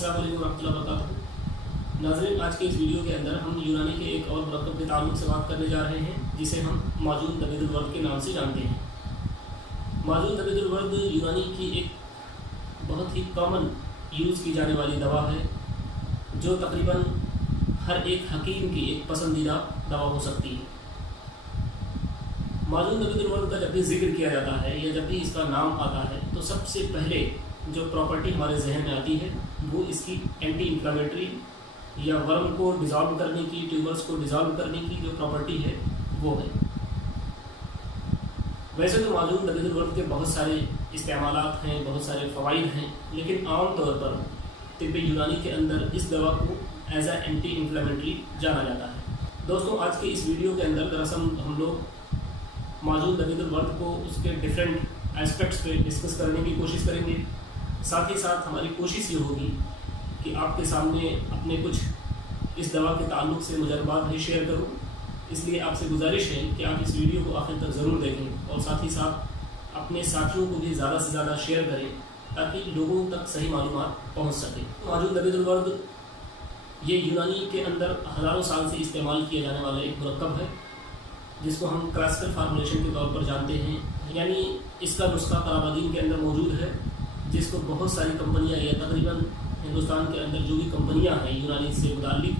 अस्सलाम वालेकुम रहमतुल्लाहि व बरकातहू। नाज़रीन, आज के इस वीडियो के अंदर हम यूनानी के एक और मुरक्कब के ताल्लुक़ से बात करने जा रहे हैं, जिसे हम माजून नबीदुल वर्द के नाम से जानते हैं। माजून नबीदुल वर्द यूनानी की एक बहुत ही कॉमन यूज़ की जाने वाली दवा है, जो तकरीबन हर एक हकीम की एक पसंदीदा दवा हो सकती है। माजून नबीदुल वर्द का जब भी जिक्र किया जाता है या जब भी इसका नाम आता है, तो सबसे पहले जो प्रॉपर्टी हमारे जहन में आती है वो इसकी एंटी इंफ्लेमेटरी या वर्म को डिज़ोल्व करने की, ट्यूमर्स को डिज़ोल्व करने की जो प्रॉपर्टी है वो है। वैसे तो माजून नबीदुल वर्द के बहुत सारे इस्तेमालात हैं, बहुत सारे फ़वाइद हैं, लेकिन आम तौर पर तिब्ब यूनानी के अंदर इस दवा को एज ए एंटी इंफ्लेमेटरी जाना जाता है। दोस्तों, आज के इस वीडियो के अंदर दरअसल हम लोग माजून नबीदुल वर्द को उसके डिफरेंट एस्पेक्ट्स पे डिस्कस करने की कोशिश करेंगे। साथ ही साथ हमारी कोशिश ये होगी कि आपके सामने अपने कुछ इस दवा के ताल्लुक़ से मुजरबात भी शेयर करूँ। इसलिए आपसे गुजारिश है कि आप इस वीडियो को आखिर तक ज़रूर देखें और साथ ही साथ अपने साथियों को भी ज़्यादा से ज़्यादा शेयर करें, ताकि लोगों तक सही मालूमात पहुँच सके। माजून नबीदुल वर्द ये यूनानी के अंदर हज़ारों साल से इस्तेमाल किया जाने वाला एक मुरक्कब है, जिसको हम क्लासिकल फार्मूलेशन के तौर पर जानते हैं। यानी इसका नुस्खा कराबादीन के अंदर मौजूद है, जिसको बहुत सारी कंपनियां या तकरीबन हिंदुस्तान के अंदर जो भी कंपनियां हैं यूनानी से मुताल्लिक,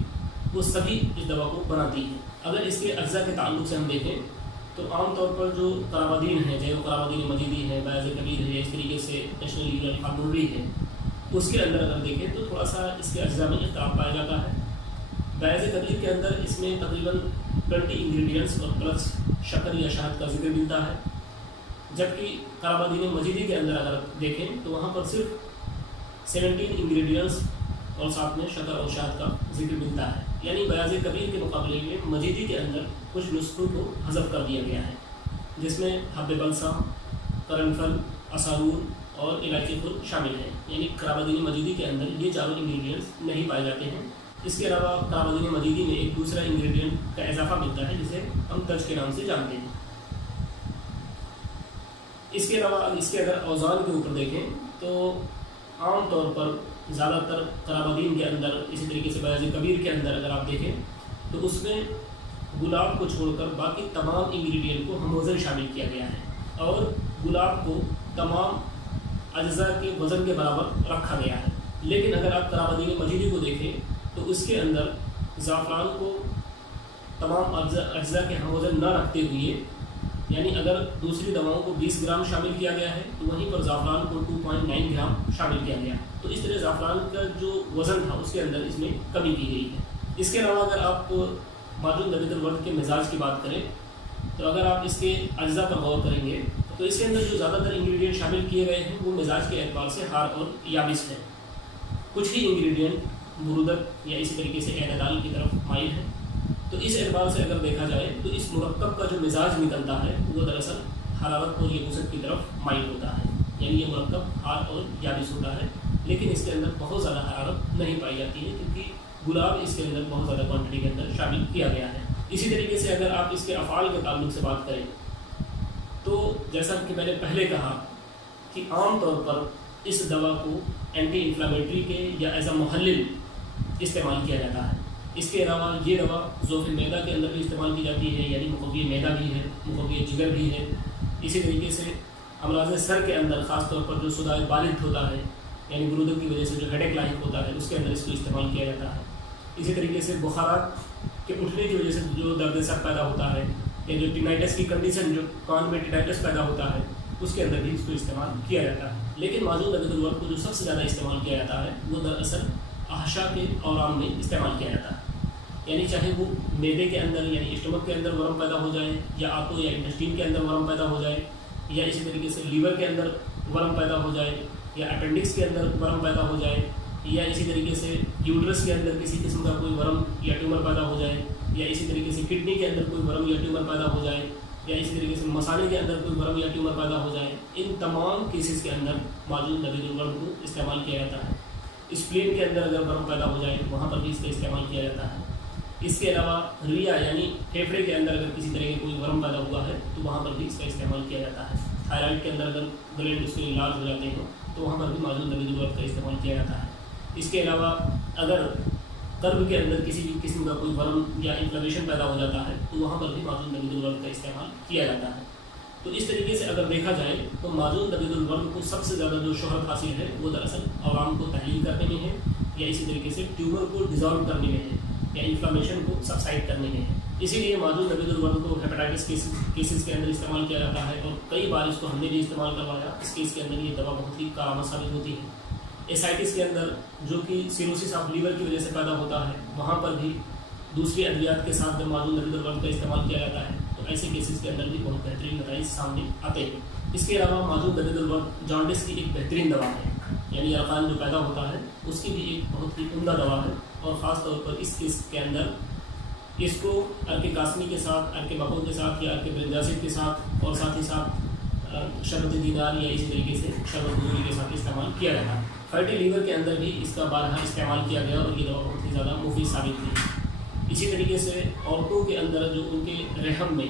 वो सभी इस दवा को बनाती हैं। अगर इसके अज्जा के ताल्लुक से हम देखें तो आम तौर पर जो कराबादीन है, चाहे वो कराबादीन मजीदी है, बैज़ कबीर है, इस तरीके से नेशनल यूनानी फार्मूलरी है, उसके अंदर अगर देखें तो थोड़ा सा इसके अज्जा में इख्तिलाफ पाया जाता है। बैज़ कबीर के अंदर इसमें तकरीबन 20 इंग्रेडिएंट्स और प्लस शक्कर या शहद का जिक्र मिलता है, जबकि कराबादीन मजीदी के अंदर अगर देखें तो वहाँ पर सिर्फ 17 इंग्रेडिएंट्स और साथ में शक्कर और शहद का जिक्र मिलता है। यानी बैज़ कबीर के मुकाबले में मजीदी के अंदर कुछ नुस्खों को हज़फ कर दिया गया है, जिसमें हब्बे बलसा, करनफल, असारून और इलायची फुल शामिल है। यानी कराबादीन मजीदी के अंदर ये चारों इंग्रेडिएंट्स नहीं पाए जाते हैं। इसके अलावा कराबादीन मजीदी में एक दूसरा इंग्रेडिएंट का इजाफा मिलता है, जिसे हम तज के नाम से जानते हैं। इसके अलावा इसके अगर औज़ान के ऊपर देखें तो आम तौर पर ज़्यादातर कराबादीन के अंदर, इसी तरीके से बैज़ कबीर के अंदर अगर आप देखें तो उसमें गुलाब को छोड़कर बाकी तमाम इंग्रेडिएंट को हम वज़न शामिल किया गया है और गुलाब को तमाम अज्जा के वज़न के बराबर रखा गया है। लेकिन अगर आप कराबादीन मजीदी को देखें तो उसके अंदर ज़ाफ़रान को तमाम अज्जा के हम वज़न न रखते हुए, यानी अगर दूसरी दवाओं को 20 ग्राम शामिल किया गया है तो वहीं पर ज़ाफ़रान को 2.9 ग्राम शामिल किया गया। तो इस तरह ज़ाफ़रान का जो वज़न था उसके अंदर इसमें कमी की गई है। इसके अलावा अगर आप माजून नबीदुल वर्द के मिजाज की बात करें तो अगर आप इसके अज्जा पर गौर करेंगे तो इसके अंदर जो ज़्यादातर इंग्रेडिएंट शामिल किए गए हैं वो मिजाज के एतबार से हार और याबिस है। कुछ ही इंग्रेडिएंट बुरुदत या इसी तरीके से एतदाल की तरफ माइल है। तो इस एतबार से अगर देखा जाए तो इस मुरक्कब का जो मिजाज निकलता है वो दरअसल हरारत और यबूसत की तरफ माइल होता है। यानी ये मुरक्कब हार और याबिस होता है, लेकिन इसके अंदर बहुत ज़्यादा हरारत नहीं पाई जाती है, क्योंकि गुलाब इसके अंदर बहुत ज़्यादा क्वांटिटी के अंदर शामिल किया गया है। इसी तरीके से अगर आप इसके अफ़ाल के ताल्लुक से बात करें तो जैसा कि मैंने पहले कहा कि आम तौर पर इस दवा को एंटी इंफ्लेमेटरी के या एज अ मुहल्लिल इस्तेमाल किया जाता है। इसके अलावा ये दवा ज़ोफ़े मैदा के अंदर भी इस्तेमाल की जाती है, यानी मुक़व्वी मैदा भी है, मुक़व्वी जिगर भी है। इसी तरीके से अमराज़ सर के अंदर ख़ास तौर पर जो सुदाए बालिद होता है, यानी गुरुदों की वजह से जो हेडेक लाइक होता है, उसके अंदर इसको इस्तेमाल किया जाता है। इसी तरीके से बुखारात के उठने की वजह से जो दर्द सर पैदा होता है या जो टिनाइटस की कंडीशन, जो कान में टिनाइटस पैदा होता है, उसके अंदर भी इसको इस्तेमाल किया जाता है। लेकिन माजून नबीदुल वर्द को जो सबसे ज़्यादा इस्तेमाल किया जाता है वो दरअसल अहशा के औराम में इस्तेमाल किया जाता है। यानी चाहे वो मैदे के अंदर यानी स्टमक के अंदर वर्म पैदा हो जाए, या आंतों या इंटेस्टाइन के अंदर वर्म पैदा हो जाए, या इसी तरीके से लीवर के अंदर वर्म पैदा हो जाए, या अपेंडिक्स के अंदर वर्म पैदा हो जाए, या इसी तरीके से यूट्रस के अंदर किसी किस्म का कोई वर्म या ट्यूमर पैदा हो जाए, या इसी तरीके से किडनी के अंदर कोई वर्म या ट्यूमर पैदा हो जाए, या इसी तरीके से मसाने के अंदर कोई वर्म या ट्यूमर पैदा हो जाए, इन तमाम केसेस के अंदर माजून नबीदुल वर्द को इस्तेमाल किया जाता है। स्प्लीन के अंदर अगर वर्म पैदा हो जाए तो वहाँ पर भी इसका इस्तेमाल किया जाता है। इसके अलावा रिया यानी फेफड़े के अंदर अगर किसी तरह का कोई वर्म पैदा हुआ है तो वहाँ पर भी इसका इस्तेमाल किया जाता है। थायराइड के अंदर अगर ग्लैंड उसके इलाज हो जाते हैं तो वहाँ पर भी माजून नबीदुल वर्द का इस्तेमाल किया जाता है। اس کے علاوہ اگر قلب کے اندر کسی بھی قسم کا کوئی ورم یا انفلیمیشن پیدا ہو جاتا ہے تو وہاں پر بھی معجون نبیذ الورد کا استعمال کیا جاتا ہے۔ تو اس طریقے سے اگر دیکھا جائے تو معجون نبیذ الورد کو سب سے زیادہ جو شہرت حاصل ہے وہ دراصل عوام کو تحلیل کرنے میں ہے، یا اسی طریقے سے ٹیومر کو ڈیزالو کرنے میں ہے، یا انفلیمیشن کو سبسائڈ کرنے میں ہے۔ اسی لیے معجون نبیذ الورد کو ہیپاٹائٹس کیسز کے اندر استعمال کیا جاتا ہے، اور کئی بار اس کو ہم نے بھی استعمال کروایا۔ اس کیس کے اندر یہ دوا بہت ہی کارآمد ثابت ہوتی ہے۔ ایسائٹس کے اندر جو کہ سیروسس آف لیور کی وجہ سے پیدا ہوتا ہے، وہاں پر بھی دوسری ادویات کے ساتھ جب معجون نبیذ الورد کا استعمال کیا جاتا ہے تو ایسے کیسز کے اندر بھی بہت بہترین نتائج سامنے آتے ہیں۔ اس کے علاوہ معجون نبیذ الورد جانڈس کی ایک بہترین دوا ہے، یعنی یرقان جو پیدا ہوتا ہے اس کی بھی ایک بہت ہی عمدہ دوا ہے، اور خاص طور پر اس کیس کے اندر اس کو ارک قاسمی کے ساتھ، ارک بقول کے ساتھ، یا ارک برنجاسد کے ساتھ، اور ساتھ ہی ساتھ شربت دینار یا اسی طریقے سے شربت حضوری کے ساتھ استعمال کیا جاتا ہے۔ فیٹی لیور کے اندر بھی اس کا بارہا استعمال کیا گیا، اور یہ دوا بہت ہی زیادہ مفید ثابت ہوئی۔ اسی طریقے سے عورتوں کے اندر جو ان کے رحم میں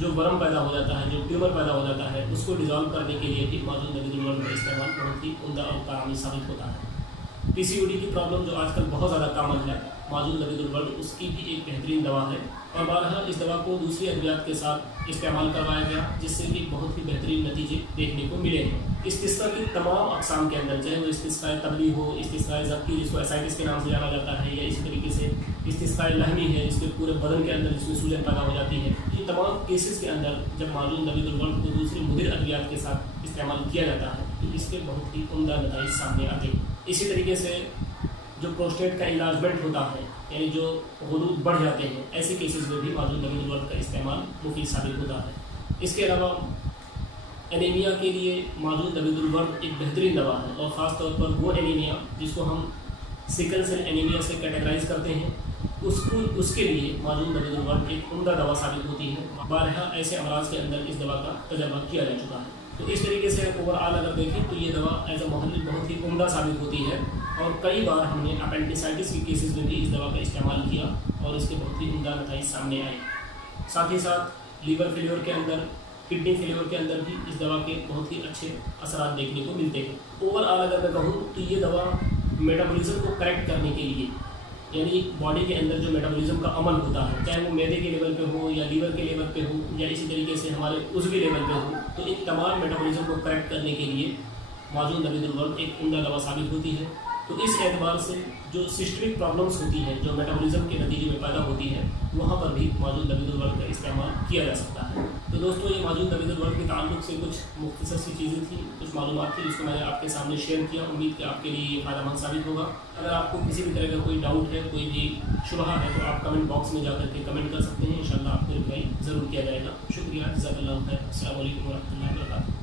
جو ورم پیدا ہو جاتا ہے، جو ٹیومر پیدا ہو جاتا ہے، اس کو ڈیزالو کرنے کے لیے بھی معجون نبیذ الورد کا استعمال بہت ہی عمدہ اور کارآمد ثابت ہوتا ہے۔ پی سی او ڈی کی پرابلم جو آج کل بہت زیادہ کامن ہے، معجون نبیذ الورد اس کی بھی ایک بہترین دوا ہے، اور بارہا اس دوا کو دوسری ادویات کے ساتھ استعمال کروایا گیا، جس سے بھی بہت ہی بہترین نتیجے دیکھنے کو ملے ہیں۔ استسقاء کی تمام اقسام کے اندر، چاہے وہ استسقاء طبلی ہو، استسقاء زکی جس کو ایسائٹس کے نام سے جانا جاتا ہے، یا اسی طریقے سے استسقاء لحمی ہے جس کے پورے بدن کے اندر جس میں سوجن پیدا ہو جاتی ہے، یہ تمام کیسز کے اندر جب معجون نبیذ الورد کو دوسری مضر ادویات کے ساتھ استعمال کیا جاتا ہے تو اس کے بہت ہی عمدہ نتائج سامنے آتے ہیں۔ اسی طریقے سے جو پروسٹیٹ کا انلارجمنٹ ہوتا ہے، یعنی جو غدود بڑھ جاتے ہیں، ایسے کیسز میں بھی معجون نبیذ الورد کا استعمال مفید ثابت ہوتا ہے۔ اس کے علاوہ انیمیا کے لیے معجون نبیذ الورد ایک بہترین دوا ہے، اور خاص طور پر وہ انیمیا جس کو ہم سکل سیل انیمیا سے کیٹیگرائز کرتے ہیں، اس کے لیے معجون نبیذ الورد ایک عمدہ دوا ثابت ہوتی ہے۔ بارہا ایسے امراض کے اندر اس دوا کا تجربہ کیا جا چکا ہے۔ تو اس طریقے سے اوور آل اگر دیکھیں تو یہ دوا ایز اے محلل بہت ہی عمدہ ثابت ہوتی ہے، اور کئی بار ہم نے اپینڈیسائٹس کی کیسز میں بھی اس دوا کا استعمال کیا، اور اس کے بہت ہی عمدہ نتائج سامنے آئے۔ ساتھ ہی ساتھ لیور فیلیور کے اندر، کڈنی فیلیور کے اندر بھی اس دوا کے بہت ہی اچھے اثرات دیکھنے کو ملتے ہیں۔ اوور آل اگر میں کہوں تو یہ دوا میٹابولزم کو کریکٹ کرنے کے لیے، یعنی باڈی کے اندر جو میٹابولزم کا عمل ہوتا ہے، چاہے وہ معدے کے لیول پہ ہو یا لیور کے لیول پہ ہو یا اسی طریقے سے ہمارے عضوی لیول پہ ہو، تو ان تمام میٹابولزم کو کریکٹ کرنے کے لیے معجون نبیذ الورد ایک عمدہ دوا ثابت ہوتی ہے۔ تو اس اعتبار سے جو سسٹمک پرابلمس ہوتی ہیں، جو میٹابولزم کے نتیجے میں پیدا ہوتی ہے، وہاں پر بھی معجون نبیذ الورد کا استعمال کیا جا سکتا ہے۔ تو دوستوں، یہ معجون نبیذ الورد کے تعلق سے کچھ مختصر سی چیزیں تھیں، کچھ معلومات تھی جس کو میں نے آپ کے سامنے شیئر کیا۔ امید کہ آپ کے لیے یہ فائدہ مند ثابت ہوگا۔ اگر آپ کو کسی بھی طرح کا کوئی ڈاؤٹ ہے، کوئی بھی شبہ ہے، تو آپ کمنٹ باکس میں جا کر کے کمنٹ کر سکتے ہیں، انشاءاللہ آپ کو رپلائی ضرور کیا جائے گا۔ شکریہ، جزاک اللہ خیر۔ السلام علیکم ورحمۃ اللہ وبرکاتہ۔